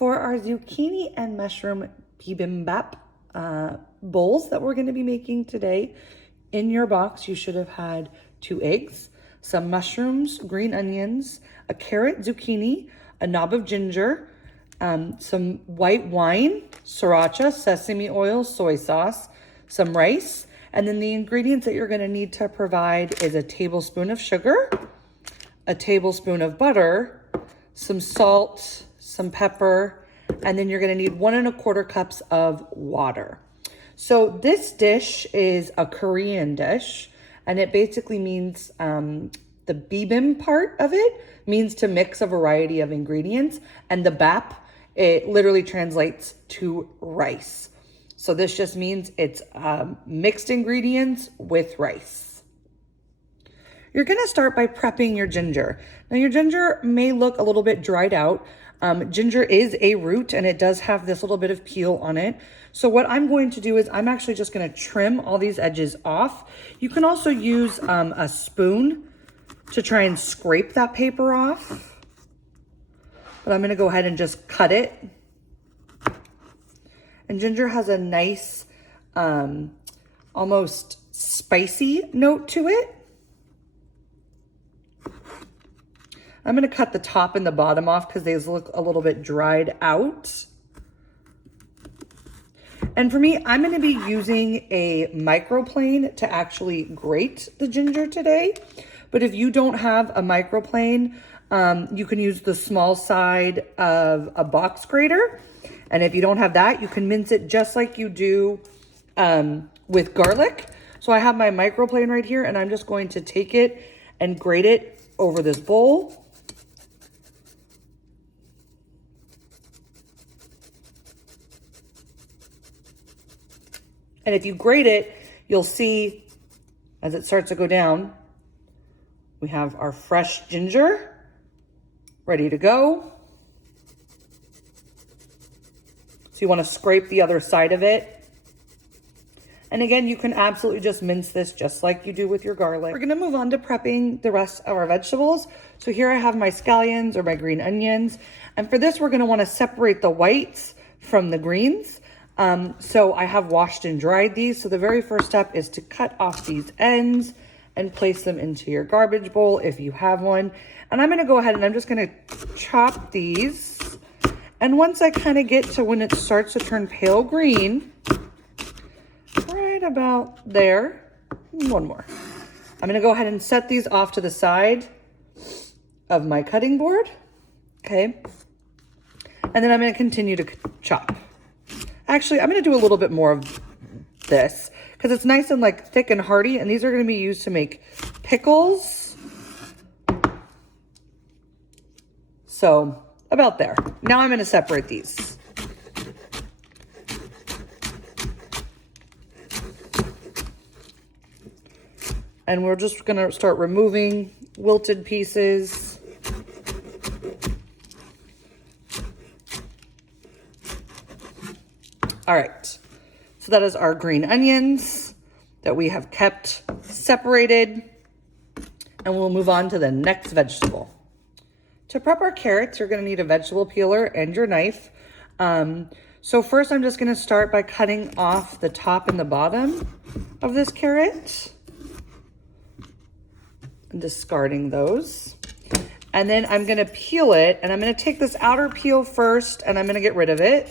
For our zucchini and mushroom bibimbap bowls that we're going to be making today, in your box you should have had 2 eggs, some mushrooms, green onions, a carrot, zucchini, a knob of ginger, some white wine, sriracha, sesame oil, soy sauce, some rice, and then the ingredients that you're going to need to provide is a tablespoon of sugar, a tablespoon of butter, some salt, some pepper, and then you're going to need 1 1/4 cups of water. So this dish is a Korean dish, and it basically means the bibim part of it means to mix a variety of ingredients, and the bap, it literally translates to rice. So this just means it's mixed ingredients with rice. You're gonna start by prepping your ginger. Now your ginger may look a little bit dried out. Ginger is a root and it does have this little bit of peel on it. So what I'm going to do is I'm actually just gonna trim all these edges off. You can also use a spoon to try and scrape that paper off. But I'm gonna go ahead and just cut it. And ginger has a nice, almost spicy note to it. I'm gonna cut the top and the bottom off because they look a little bit dried out. And for me, I'm gonna be using a microplane to actually grate the ginger today. But if you don't have a microplane, you can use the small side of a box grater. And if you don't have that, you can mince it just like you do with garlic. So I have my microplane right here, and I'm just going to take it and grate it over this bowl. And if you grate it, you'll see as it starts to go down, we have our fresh ginger ready to go. So you want to scrape the other side of it. And again, you can absolutely just mince this just like you do with your garlic. We're going to move on to prepping the rest of our vegetables. So here I have my scallions or my green onions. And for this, we're going to want to separate the whites from the greens. So I have washed and dried these. So the very first step is to cut off these ends and place them into your garbage bowl if you have one. And I'm going to go ahead and I'm just going to chop these. And once I kind of get to when it starts to turn pale green, right about there, one more. I'm going to go ahead and set these off to the side of my cutting board. Okay. And then I'm going to continue to chop. Actually, I'm going to do a little bit more of this because it's nice and like thick and hearty, and these are going to be used to make pickles. So about there. Now I'm going to separate these. And we're just going to start removing wilted pieces. All right, so that is our green onions that we have kept separated, and we'll move on to the next vegetable. To prep our carrots, you're gonna need a vegetable peeler and your knife. So first I'm just gonna start by cutting off the top and the bottom of this carrot and discarding those. And then I'm gonna peel it, and I'm gonna take this outer peel first, and I'm gonna get rid of it.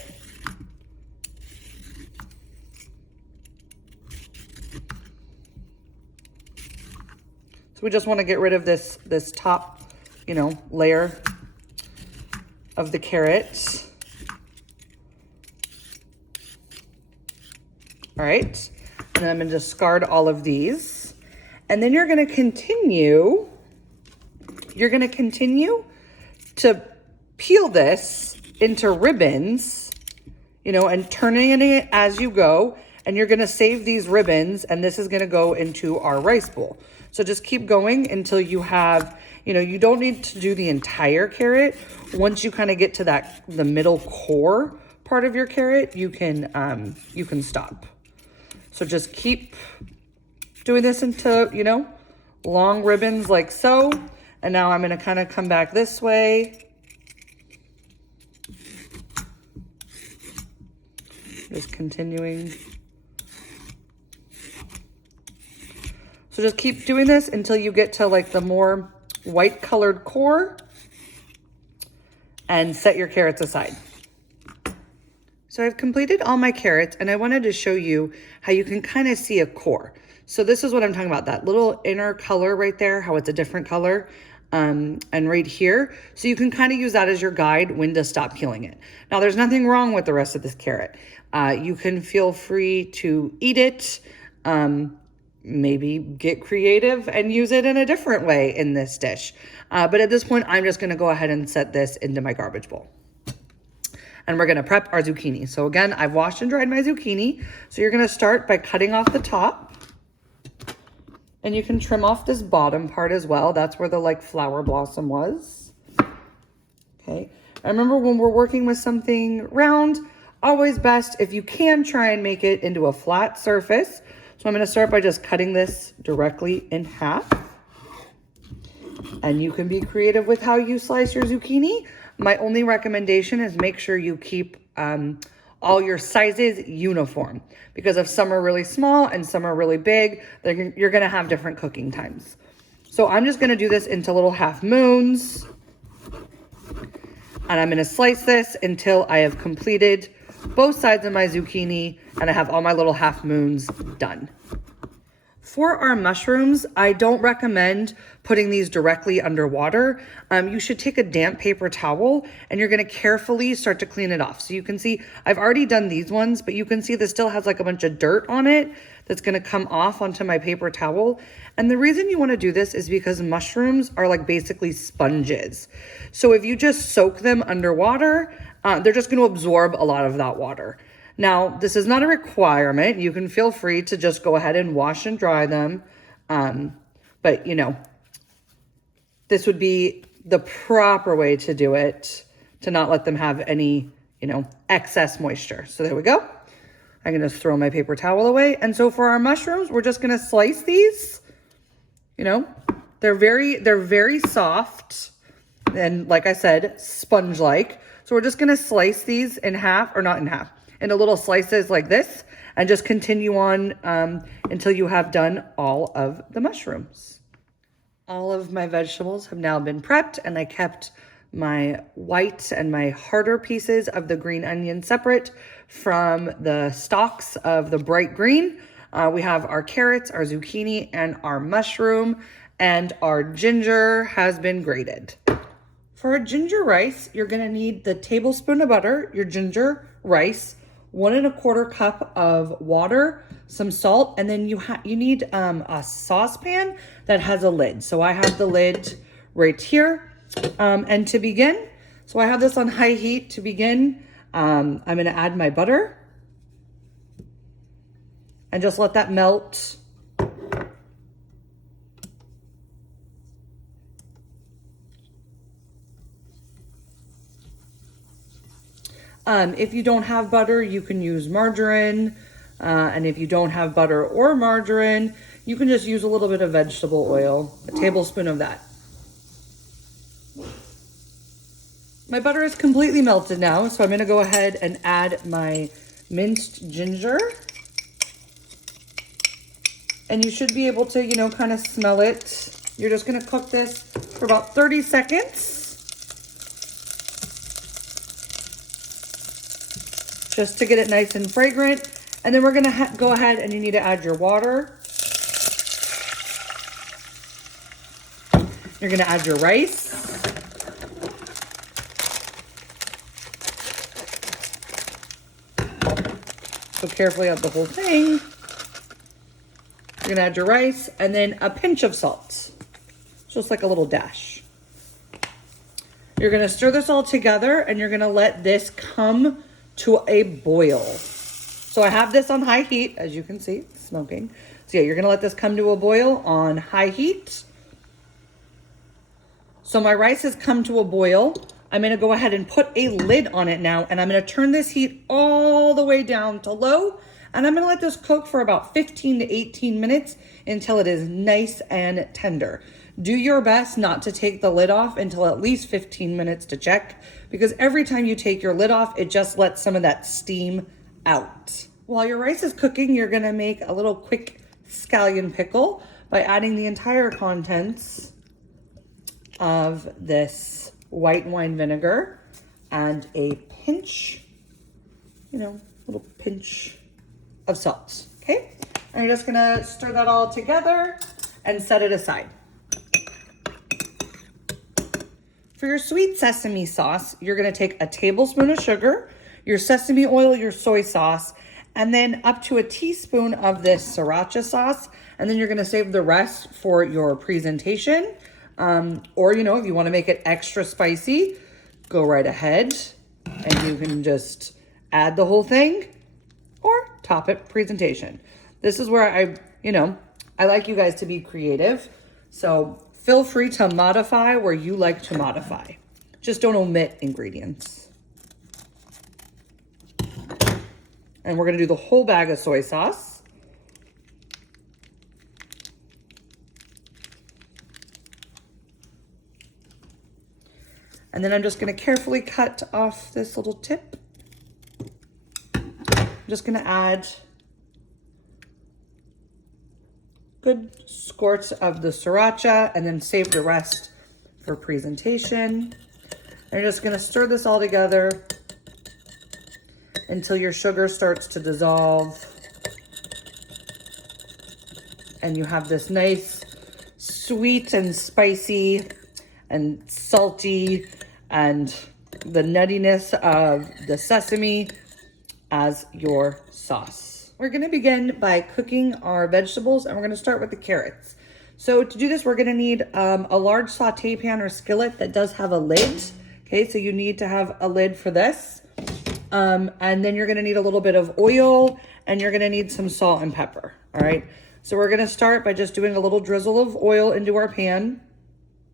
So we just want to get rid of this top, layer of the carrot. All right. And then I'm going to discard all of these. And then you're going to continue to peel this into ribbons, and turning it as you go. And you're going to save these ribbons, and this is going to go into our rice bowl. So just keep going until you have, you don't need to do the entire carrot. Once you kind of get to the middle core part of your carrot, you can stop. So just keep doing this into, long ribbons like so. And now I'm going to kind of come back this way Just continuing. So just keep doing this until you get to like the more white colored core, and set your carrots aside. So I've completed all my carrots, and I wanted to show you how you can kind of see a core. So this is what I'm talking about, that little inner color right there, how it's a different color, and right here. So you can kind of use that as your guide when to stop peeling it. Now there's nothing wrong with the rest of this carrot. You can feel free to eat it, maybe get creative and use it in a different way in this dish. But at this point, I'm just gonna go ahead and set this into my garbage bowl. And we're gonna prep our zucchini. So again, I've washed and dried my zucchini. So you're gonna start by cutting off the top. And you can trim off this bottom part as well. That's where the like flower blossom was. Okay, I remember when we're working with something round, always best if you can try and make it into a flat surface. So I'm gonna start by just cutting this directly in half. And you can be creative with how you slice your zucchini. My only recommendation is make sure you keep all your sizes uniform, because if some are really small and some are really big, then you're gonna have different cooking times. So I'm just gonna do this into little half moons, and I'm gonna slice this until I have completed both sides of my zucchini and I have all my little half moons done. For our mushrooms, I don't recommend putting these directly underwater. You should take a damp paper towel and you're gonna carefully start to clean it off. So you can see, I've already done these ones, but you can see this still has like a bunch of dirt on it that's gonna come off onto my paper towel. And the reason you wanna do this is because mushrooms are like basically sponges. So if you just soak them underwater, they're just gonna absorb a lot of that water. Now, this is not a requirement. You can feel free to just go ahead and wash and dry them. But you know, this would be the proper way to do it, to not let them have any, you know, excess moisture. So there we go. I'm gonna throw my paper towel away. And so for our mushrooms, we're just gonna slice these. You know, they're very soft. And like I said, sponge-like. So we're just gonna slice these in half, or not in half, into little slices like this, and just continue on until you have done all of the mushrooms. All of my vegetables have now been prepped, and I kept my white and my harder pieces of the green onion separate from the stalks of the bright green. We have our carrots, our zucchini, and our mushroom, and our ginger has been grated. For a ginger rice, you're gonna need the tablespoon of butter, your ginger, rice, 1 1/4 cup of water, some salt, and then you need a saucepan that has a lid. So I have the lid right here. And to begin, so I have this on high heat to begin. I'm gonna add my butter and just let that melt. If you don't have butter, you can use margarine. And if you don't have butter or margarine, you can just use a little bit of vegetable oil, a tablespoon of that. My butter is completely melted now, so I'm gonna go ahead and add my minced ginger. And you should be able to, you know, kind of smell it. You're just gonna cook this for about 30 seconds. Just to get it nice and fragrant. And then we're gonna go ahead and you need to add your water. You're gonna add your rice. So carefully add the whole thing. You're gonna add your rice and then a pinch of salt. Just like a little dash. You're gonna stir this all together and you're gonna let this come to a boil. So I have this on high heat, as you can see, it's smoking. So yeah, you're gonna let this come to a boil on high heat. So my rice has come to a boil. I'm gonna go ahead and put a lid on it now, and I'm gonna turn this heat all the way down to low, and I'm gonna let this cook for about 15 to 18 minutes until it is nice and tender. Do your best not to take the lid off until at least 15 minutes to check, because every time you take your lid off, it just lets some of that steam out. While your rice is cooking, you're gonna make a little quick scallion pickle by adding the entire contents of this white wine vinegar and a pinch, little pinch of salt, okay? And you're just gonna stir that all together and set it aside. For your sweet sesame sauce, you're gonna take a tablespoon of sugar, your sesame oil, your soy sauce, and then up to a teaspoon of this sriracha sauce. And then you're gonna save the rest for your presentation. Or, if you wanna make it extra spicy, go right ahead and you can just add the whole thing or top it presentation. This is where I like you guys to be creative. So feel free to modify where you like to modify. Just don't omit ingredients. And we're gonna do the whole bag of soy sauce. And then I'm just gonna carefully cut off this little tip. I'm just gonna add good squirts of the sriracha and then save the rest for presentation. And you're just gonna stir this all together until your sugar starts to dissolve and you have this nice sweet and spicy and salty and the nuttiness of the sesame as your sauce. We're gonna begin by cooking our vegetables, and we're gonna start with the carrots. So to do this, we're gonna need a large saute pan or skillet that does have a lid. Okay, so you need to have a lid for this. And then you're gonna need a little bit of oil, and you're gonna need some salt and pepper, all right? So we're gonna start by just doing a little drizzle of oil into our pan.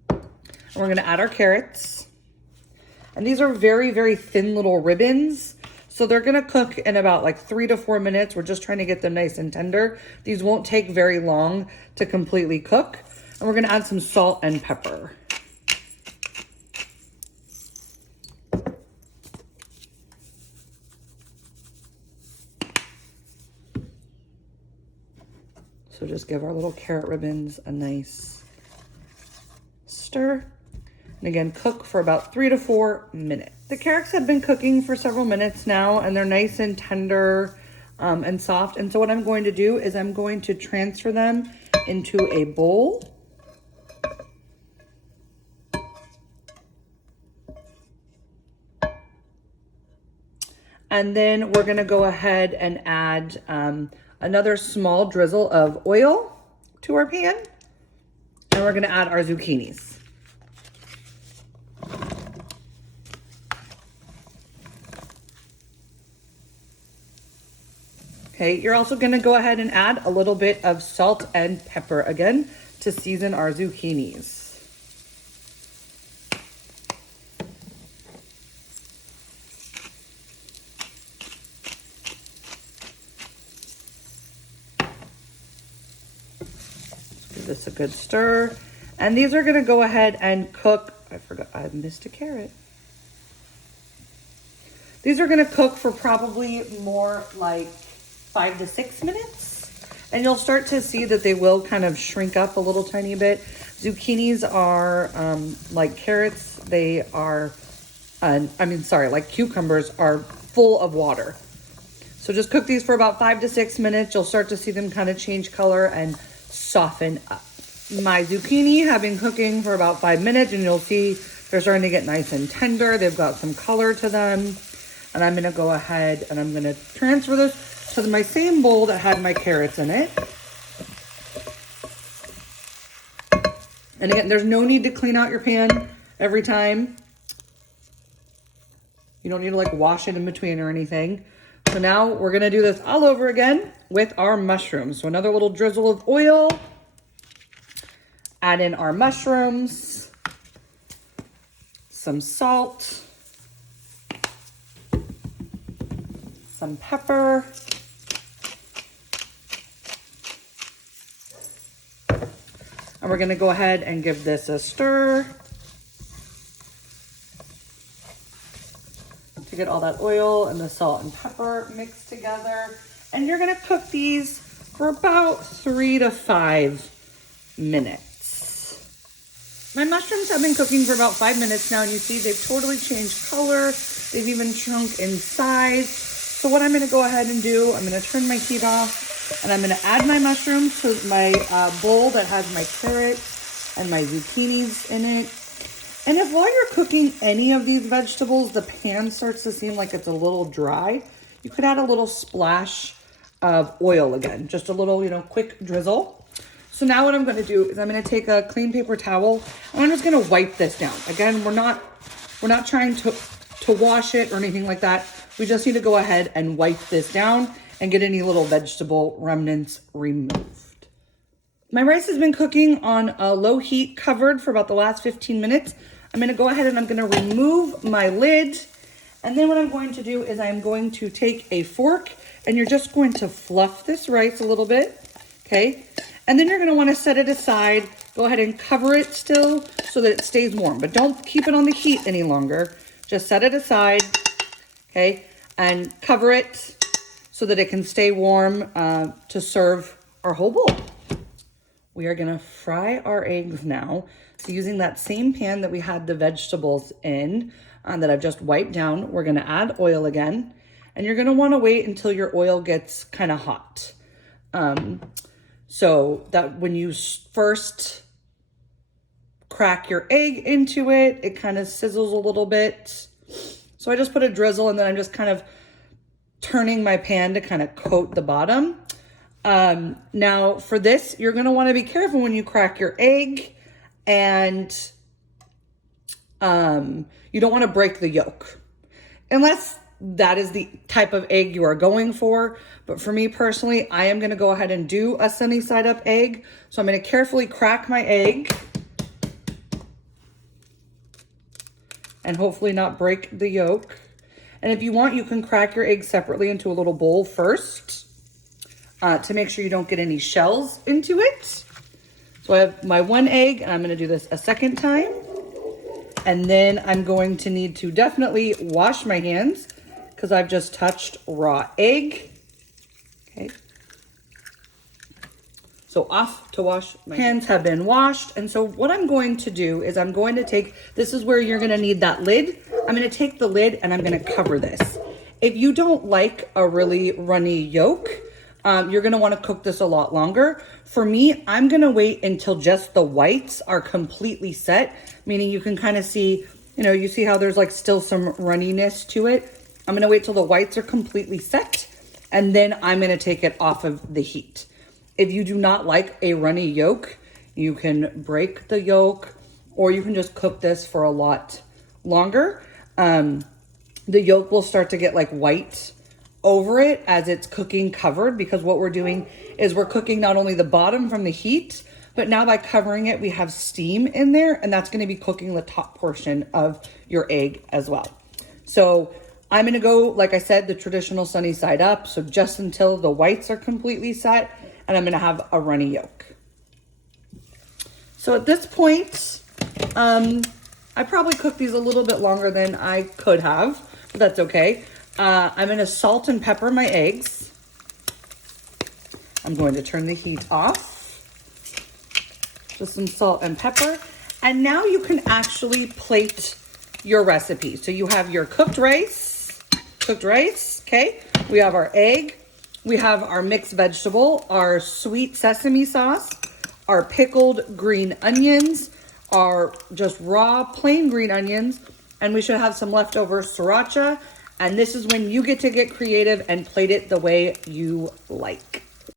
And we're gonna add our carrots. And these are very, very thin little ribbons. So they're gonna cook in about like 3 to 4 minutes. We're just trying to get them nice and tender. These won't take very long to completely cook. And we're gonna add some salt and pepper. So just give our little carrot ribbons a nice stir. And again, cook for about 3 to 4 minutes. The carrots have been cooking for several minutes now, and they're nice and tender and soft. And so what I'm going to do is I'm going to transfer them into a bowl. And then we're gonna go ahead and add another small drizzle of oil to our pan. And we're gonna add our zucchinis. Okay, you're also gonna go ahead and add a little bit of salt and pepper again to season our zucchinis. Give this a good stir. And these are gonna go ahead and cook. I missed a carrot. These are gonna cook for probably more like 5 to 6 minutes. And you'll start to see that they will kind of shrink up a little tiny bit. Zucchinis are like carrots. They are, like cucumbers are full of water. So just cook these for about 5 to 6 minutes. You'll start to see them kind of change color and soften up. My zucchini have been cooking for about 5 minutes, and you'll see they're starting to get nice and tender. They've got some color to them. And I'm gonna go ahead and I'm gonna transfer this to my same bowl that had my carrots in it. And again, there's no need to clean out your pan every time. You don't need to like wash it in between or anything. So now we're gonna do this all over again with our mushrooms. So another little drizzle of oil. Add in our mushrooms. Some salt. Some pepper. And we're gonna go ahead and give this a stir to get all that oil and the salt and pepper mixed together. And you're gonna cook these for about 3 to 5 minutes. My mushrooms have been cooking for about 5 minutes now, and you see they've totally changed color. They've even shrunk in size. So what I'm gonna go ahead and do, I'm gonna turn my heat off, and I'm gonna add my mushrooms to my bowl that has my carrots and my zucchinis in it. And if while you're cooking any of these vegetables, the pan starts to seem like it's a little dry, you could add a little splash of oil again, just a little, quick drizzle. So now what I'm gonna do is I'm gonna take a clean paper towel and I'm just gonna wipe this down. Again, we're not trying to wash it or anything like that. We just need to go ahead and wipe this down and get any little vegetable remnants removed. My rice has been cooking on a low heat, covered for about the last 15 minutes. I'm gonna go ahead and I'm gonna remove my lid. And then what I'm going to do is I'm going to take a fork and you're just going to fluff this rice a little bit, okay? And then you're gonna wanna set it aside. Go ahead and cover it still so that it stays warm, but don't keep it on the heat any longer. Just set it aside, okay? And cover it so that it can stay warm to serve our whole bowl. We are gonna fry our eggs now. So using that same pan that we had the vegetables in, that I've just wiped down, we're gonna add oil again. And you're gonna wanna wait until your oil gets kind of hot. So that when you first crack your egg into it, it kind of sizzles a little bit. So I just put a drizzle and then I'm just kind of turning my pan to kind of coat the bottom. Now for this, you're gonna wanna be careful when you crack your egg, and you don't wanna break the yolk. Unless that is the type of egg you are going for. But for me personally, I am gonna go ahead and do a sunny side up egg. So I'm gonna carefully crack my egg and hopefully not break the yolk. And if you want, you can crack your egg separately into a little bowl first to make sure you don't get any shells into it. So I have my one egg and I'm gonna do this a second time. And then I'm going to need to definitely wash my hands because I've just touched raw egg. Okay. So off to wash. My hands have been washed. And so what I'm going to do is I'm going to take, this is where you're gonna need that lid. I'm gonna take the lid and I'm gonna cover this. If you don't like a really runny yolk, you're gonna wanna cook this a lot longer. For me, I'm gonna wait until just the whites are completely set, meaning you can kind of see, you see how there's like still some runniness to it. I'm gonna wait till the whites are completely set, and then I'm gonna take it off of the heat. If you do not like a runny yolk, you can break the yolk, or you can just cook this for a lot longer. The yolk will start to get like white over it as it's cooking covered, because what we're doing is we're cooking not only the bottom from the heat, but now by covering it, we have steam in there, and that's gonna be cooking the top portion of your egg as well. So I'm gonna go, like I said, the traditional sunny side up. So just until the whites are completely set, and I'm gonna have a runny yolk. So at this point, I probably cooked these a little bit longer than I could have, but that's okay. I'm gonna salt and pepper my eggs. I'm going to turn the heat off. Just some salt and pepper. And now you can actually plate your recipe. So you have your cooked rice, okay? We have our egg, we have our mixed vegetable, our sweet sesame sauce, our pickled green onions, our just raw plain green onions, and we should have some leftover sriracha. And this is when you get to get creative and plate it the way you like.